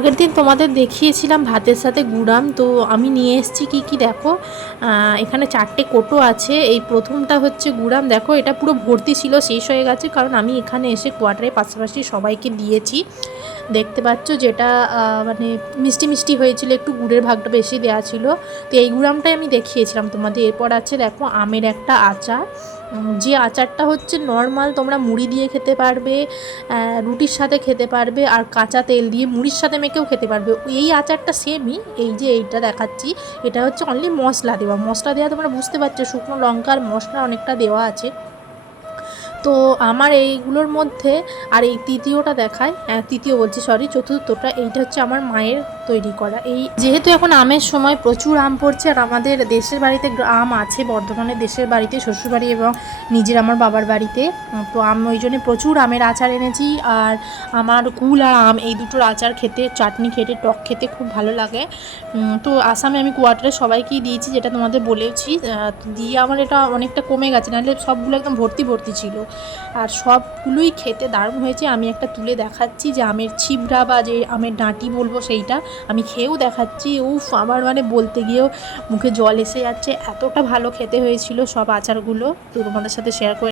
আগের দিন তোমাদের দেখিয়েছিলাম ভাতের সাথে গুড়াম, তো আমি নিয়ে এসেছি কি দেখো। এখানে 4টে কোটো আছে। এই প্রথমটা হচ্ছে গুড়াম, দেখো এটা পুরো ভর্তি ছিল, শেষ হয়ে গেছে, কারণ আমি এখানে এসে কোয়ার্টারের পাশাপাশি সবাইকে দিয়েছি। দেখতে পাচ্ছ যেটা মানে মিষ্টি মিষ্টি হয়েছিল, একটু গুড়ের ভাগটা বেশি দেওয়া ছিল। তো এই গুড়ামটাই আমি দেখিয়েছিলাম তোমাদের। এরপর আছে দেখো আমের একটা আচার, যে আচারটা হচ্ছে নর্মাল তোমরা মুড়ি দিয়ে খেতে পারবে, রুটির সাথে খেতে পারবে, আর কাঁচা তেল দিয়ে মুড়ির সাথে মেখেও খেতে পারবে। এই আচারটা সেমই, এই যে এইটা দেখাচ্ছি, এটা হচ্ছে অনলি মশলা দেওয়া। মশলা দেওয়া তোমরা বুঝতে পারছো, শুকনো লঙ্কার মশলা অনেকটা দেওয়া আছে। তো আমার এইগুলোর মধ্যে আর এই তৃতীয়টা দেখায়, তৃতীয় বলছি সরি, চতুর্থটা, এইটা হচ্ছে আমার মায়ের তৈরি করা। এই যেহেতু এখন আমের সময়, প্রচুর আম পড়ছে, আর আমাদের দেশের বাড়িতে আম আছে, বর্ধমানের দেশের বাড়িতে, শ্বশুরবাড়ি এবং নিজের আমার বাবার বাড়িতে। তো আমি ওই জন্য প্রচুর আমের আচার এনেছি। আর আমার কুল আর আম এই দুটোর আচার খেতে, চাটনি খেতে, টক খেতে খুব ভালো লাগে। তো আসামে আমি কোয়ার্টারে সবাইকেই দিয়েছি, যেটা তোমাদের বলেছি। দিয়ে আমার এটা অনেকটা কমে গেছে, নাহলে সবগুলো একদম ভর্তি ভর্তি ছিল। আর সবগুলোই খেতে দারুণ হয়েছে। আমি একটা তুলে দেখাচ্ছি, যে আমের ছিবড়া বা যে আমের ডাঁটি বলবো, সেইটা আমি খেয়েও দেখাচ্ছি। উফ, আমার মানে বলতে গিয়েও মুখে জল এসে যাচ্ছে, এতটা ভালো খেতে হয়েছিল সব আচারগুলো। তো তোমাদের সাথে শেয়ার করে